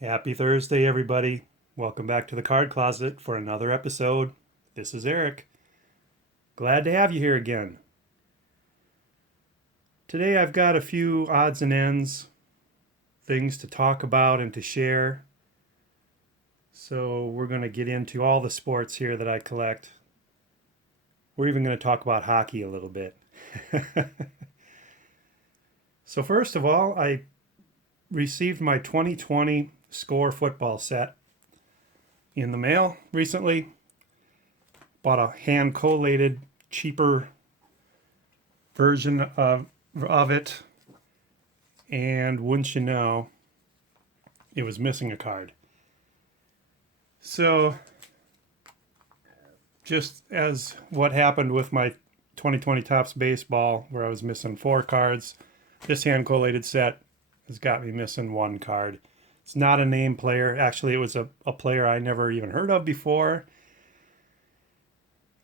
Happy Thursday, everybody. Welcome back to the Card Closet for another episode. This is Eric. Glad to have you here again. Today I've got a few odds and ends, things to talk about and to share. So we're going to get into all the sports here that I collect. We're even going to talk about hockey a little bit. So first of all, I received my 2020 Score football set in the mail recently. Bought a hand collated, cheaper version of it, and wouldn't you know, it was missing a card. So, just as what happened with my 2020 Topps baseball, where I was missing 4 cards, this hand collated set has got me missing 1 card. It's not a name player. Actually, it was a player I never even heard of before.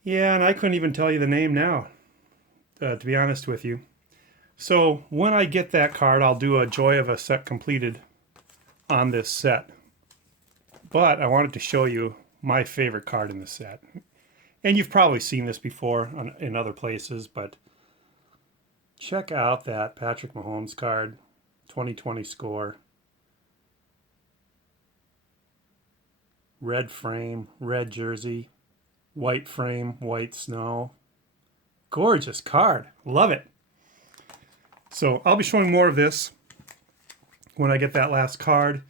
Yeah, and I couldn't even tell you the name now, to be honest with you. So when I get that card, I'll do a Joy of a Set Completed on this set. But I wanted to show you my favorite card in the set. And you've probably seen this before in other places, but check out that Patrick Mahomes card, 2020 Score. Red frame, red jersey, white frame, white snow. Gorgeous card. Love it. So I'll be showing more of this when I get that last card.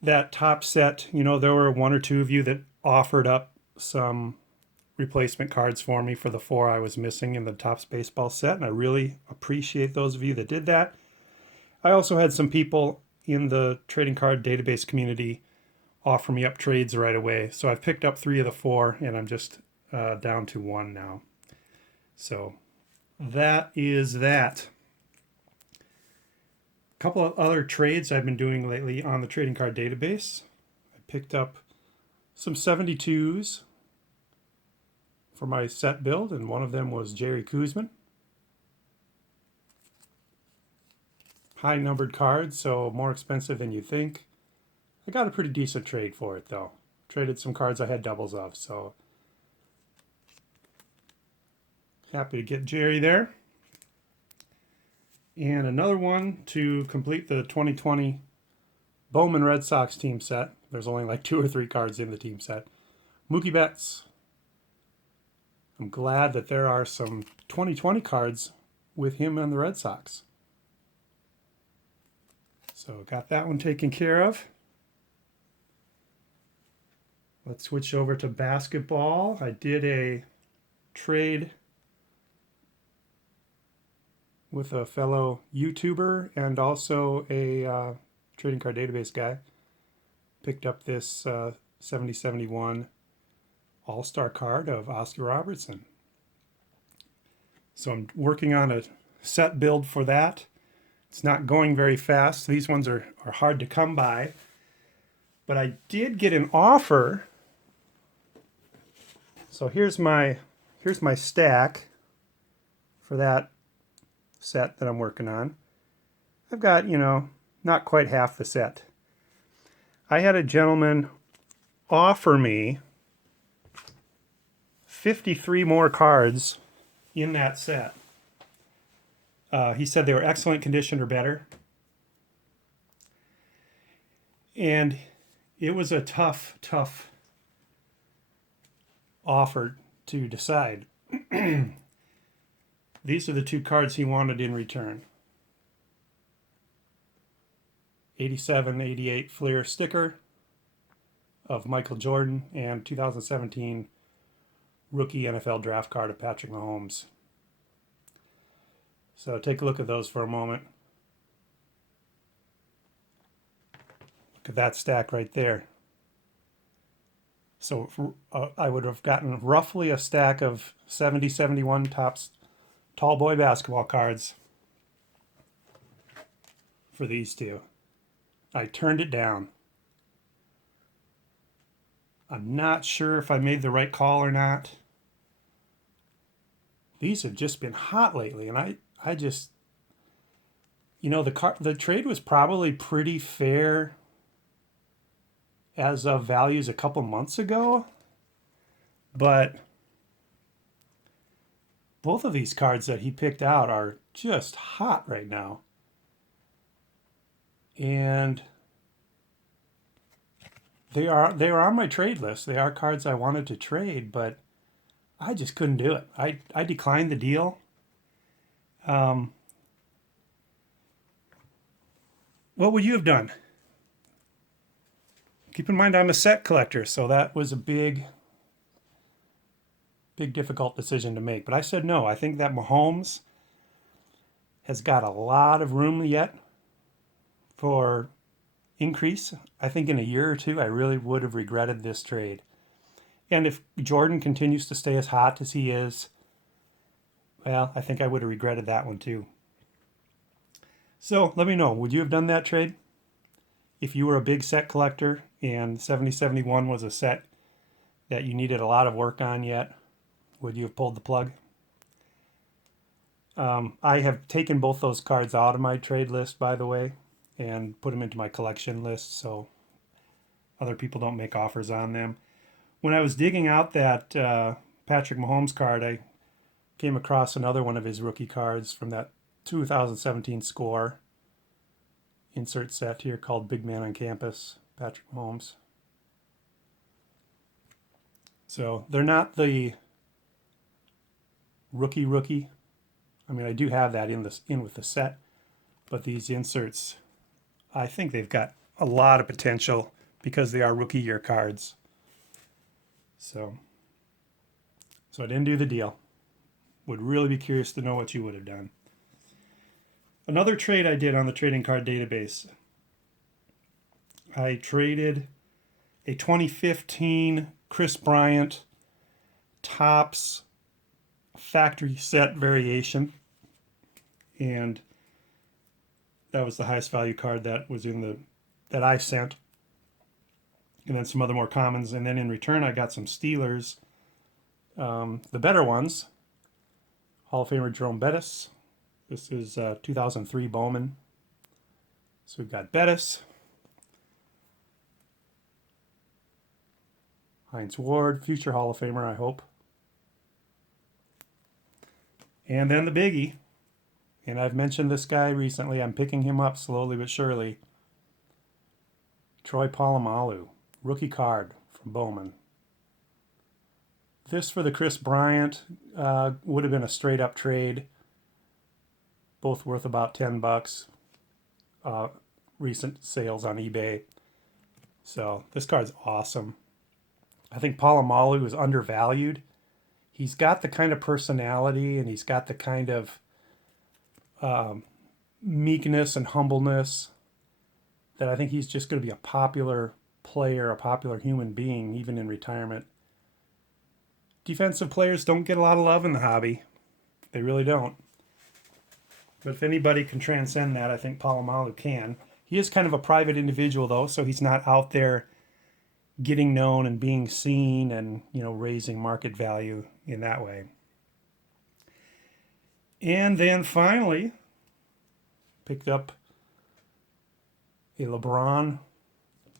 That top set, there were 1 or 2 of you that offered up some replacement cards for me for the 4 I was missing in the Topps baseball set, and I really appreciate those of you that did that. I also had some people in the trading card database community offer me up trades right away. So I've picked up 3 of the 4, and I'm just down to 1 now. So that is that. A couple of other trades I've been doing lately on the trading card database. I picked up some 72s for my set build, and one of them was Jerry Koosman. High numbered cards, so more expensive than you think. I got a pretty decent trade for it, though. Traded some cards I had doubles of, so happy to get Jerry there. And another one to complete the 2020 Bowman Red Sox team set. There's only like 2 or 3 cards in the team set. Mookie Betts. I'm glad that there are some 2020 cards with him and the Red Sox. So got that one taken care of. Let's switch over to basketball. I did a trade with a fellow YouTuber and also a trading card database guy. Picked up this 70-71 All-Star card of Oscar Robertson. So I'm working on a set build for that. It's not going very fast. These ones are hard to come by. But I did get an offer. So here's my stack for that set that I'm working on. I've got, not quite half the set. I had a gentleman offer me 53 more cards in that set. He said they were excellent condition or better. And it was a tough offer to decide. These are the 2 cards he wanted in return. 87-88 Fleer sticker of Michael Jordan and 2017 rookie NFL draft card of Patrick Mahomes. So take a look at those for a moment. Look at that stack right there. So I would have gotten roughly a stack of 70-71 Topps tall boy basketball cards for these 2. I turned it down. I'm not sure if I made the right call or not. These have just been hot lately, and I just, the trade was probably pretty fair as of values a couple months ago, but both of these cards that he picked out are just hot right now. And they are on my trade list. They are cards I wanted to trade, but I just couldn't do it. I declined the deal. What would you have done? Keep in mind I'm a set collector, so that was a big difficult decision to make. But I said no. I think that Mahomes has got a lot of room yet for increase. I think in a year or two, I really would have regretted this trade. And if Jordan continues to stay as hot as he is, well, I think I would have regretted that one too. So let me know, would you have done that trade? If you were a big set collector and 7071 was a set that you needed a lot of work on yet, would you have pulled the plug? I have taken both those cards out of my trade list, by the way, and put them into my collection list so other people don't make offers on them. When I was digging out that Patrick Mahomes card, I came across another one of his rookie cards from that 2017 score insert set here called Big Man on Campus, Patrick Mahomes. So they're not the rookie. I mean, I do have that in with the set, but these inserts, I think they've got a lot of potential because they are rookie year cards. So I didn't do the deal. Would really be curious to know what you would have done. Another trade I did on the trading card database, I traded a 2015 Chris Bryant Topps factory set variation, and that was the highest value card that was that I sent, and then some other more commons, and then in return I got some Steelers, the better ones, Hall of Famer Jerome Bettis. This is 2003 Bowman. So we've got Bettis, Heinz Ward, future Hall of Famer, I hope. And then the biggie, and I've mentioned this guy recently, I'm picking him up slowly but surely. Troy Polamalu, rookie card from Bowman. This for the Chris Bryant would have been a straight up trade. Both worth about $10. Recent sales on eBay. So this card's awesome. I think Polamalu is undervalued. He's got the kind of personality and he's got the kind of meekness and humbleness that I think he's just going to be a popular player, a popular human being, even in retirement. Defensive players don't get a lot of love in the hobby. They really don't. But if anybody can transcend that, I think Polamalu can. He is kind of a private individual, though, so he's not out there getting known and being seen and, raising market value in that way. And then finally, picked up a LeBron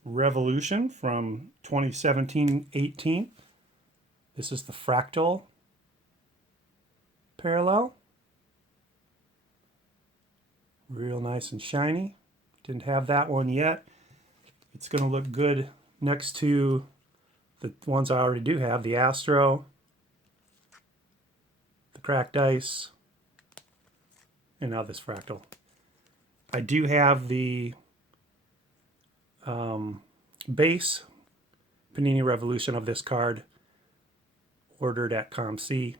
Revolution from 2017-18. This is the fractal parallel. Real nice and shiny. Didn't have that one yet. It's going to look good next to the ones I already do have. The Astro, the cracked ice, and now this fractal. I do have the base Panini Revolution of this card ordered at ComC.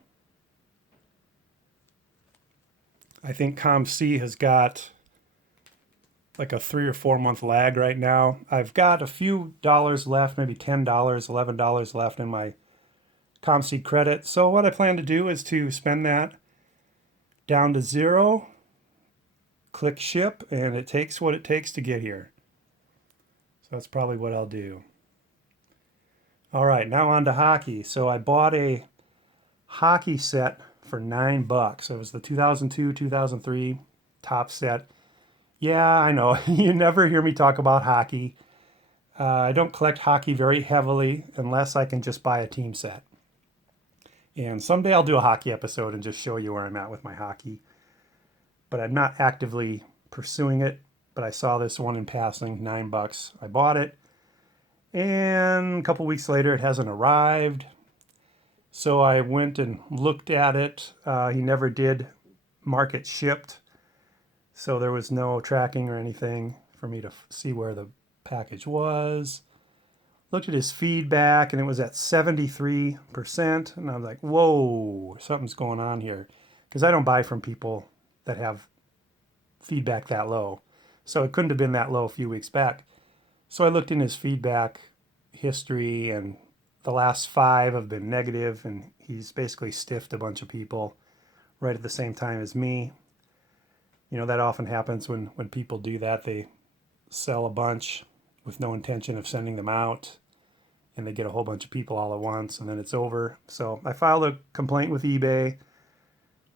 I think ComC has got like a 3 or 4 month lag right now. I've got a few dollars left, maybe $10, $11 left in my ComC credit. So what I plan to do is to spend that down to 0, click ship, and it takes what it takes to get here. So that's probably what I'll do. All right, now on to hockey. So I bought a hockey set for $9. It was the 2002-2003 top set. Yeah, I know. You never hear me talk about hockey. I don't collect hockey very heavily unless I can just buy a team set. And someday I'll do a hockey episode and just show you where I'm at with my hockey. But I'm not actively pursuing it. But I saw this one in passing, $9. I bought it. And a couple weeks later, it hasn't arrived. So I went and looked at it. He never did mark it shipped. So there was no tracking or anything for me to see where the package was. Looked at his feedback and it was at 73%. And I was like, whoa, something's going on here. Because I don't buy from people that have feedback that low. So it couldn't have been that low a few weeks back. So I looked in his feedback history and the last 5 have been negative, and he's basically stiffed a bunch of people right at the same time as me. You know, that often happens when people do that. They sell a bunch with no intention of sending them out, and they get a whole bunch of people all at once, and then it's over. So I filed a complaint with eBay.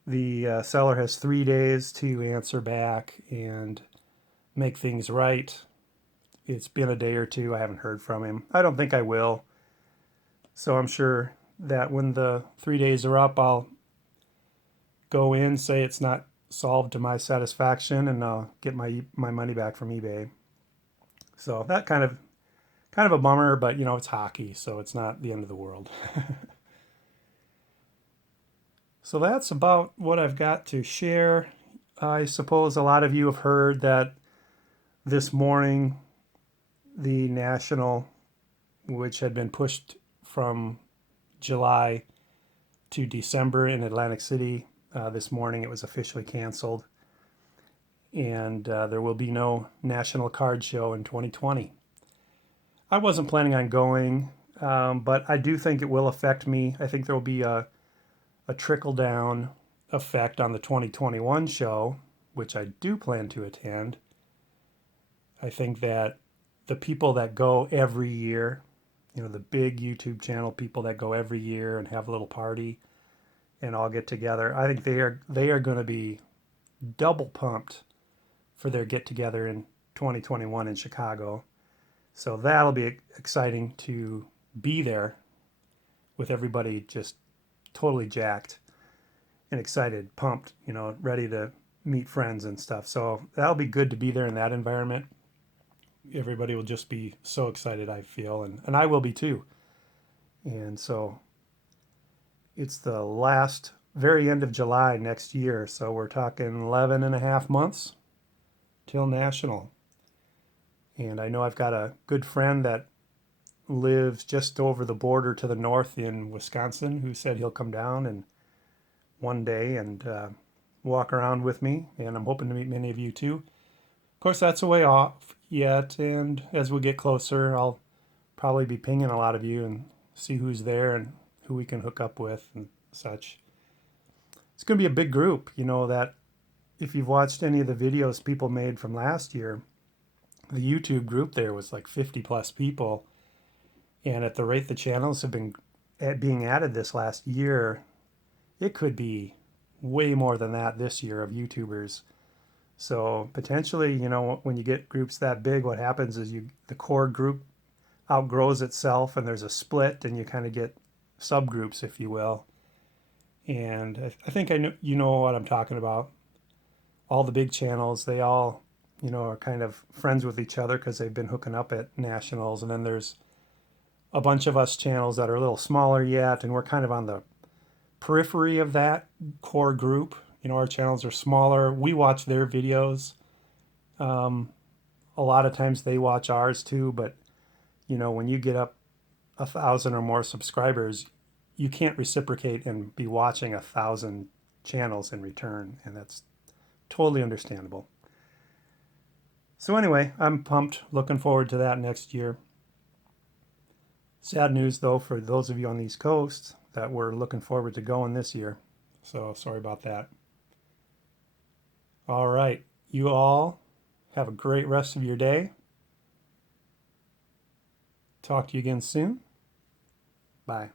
The seller has 3 days to answer back and make things right. It's been a day or two. I haven't heard from him. I don't think I will. So I'm sure that when the 3 days are up, I'll go in, say it's not solved to my satisfaction, and I'll get my money back from eBay. So that kind of a bummer, but you know, it's hockey, so it's not the end of the world. So that's about what I've got to share. I suppose a lot of you have heard that this morning the National, which had been pushed from July to December in Atlantic City, this morning it was officially canceled. And there will be no National Card Show in 2020. I wasn't planning on going, but I do think it will affect me. I think there will be a trickle-down effect on the 2021 show, which I do plan to attend. I think that the people that go every year, you know, the big YouTube channel people that go every year and have a little party and all get together, I think they are going to be double pumped for their get together in 2021 in Chicago. So that'll be exciting to be there with everybody just totally jacked and excited, pumped, you know, ready to meet friends and stuff. So that'll be good to be there in that environment. Everybody will just be so excited, I feel, and I will be too. And so it's the last, very end of July next year. So we're talking 11 and a half months till National. And I know I've got a good friend that lives just over the border to the north in Wisconsin who said he'll come down and one day and walk around with me. And I'm hoping to meet many of you too. Of course, that's a way off yet. And as we get closer, I'll probably be pinging a lot of you and see who's there and who we can hook up with and such. It's going to be a big group. You know that if you've watched any of the videos people made from last year, the YouTube group there was like 50 plus people. And at the rate the channels have been being added this last year, it could be way more than that this year of YouTubers. So potentially, you know, when you get groups that big, what happens is the core group outgrows itself and there's a split and you kind of get subgroups, if you will. And I think you know what I'm talking about. All the big channels, they all, you know, are kind of friends with each other because they've been hooking up at nationals. And then there's a bunch of us channels that are a little smaller yet, and we're kind of on the periphery of that core group. You know, our channels are smaller. We watch their videos. A lot of times they watch ours too, but you know, when you get up 1,000 or more subscribers, you can't reciprocate and be watching 1,000 channels in return, and that's totally understandable. So anyway, I'm pumped, looking forward to that next year. Sad news though for those of you on the East Coast that were looking forward to going this year. So sorry about that. All right, you all have a great rest of your day. Talk to you again soon. Bye.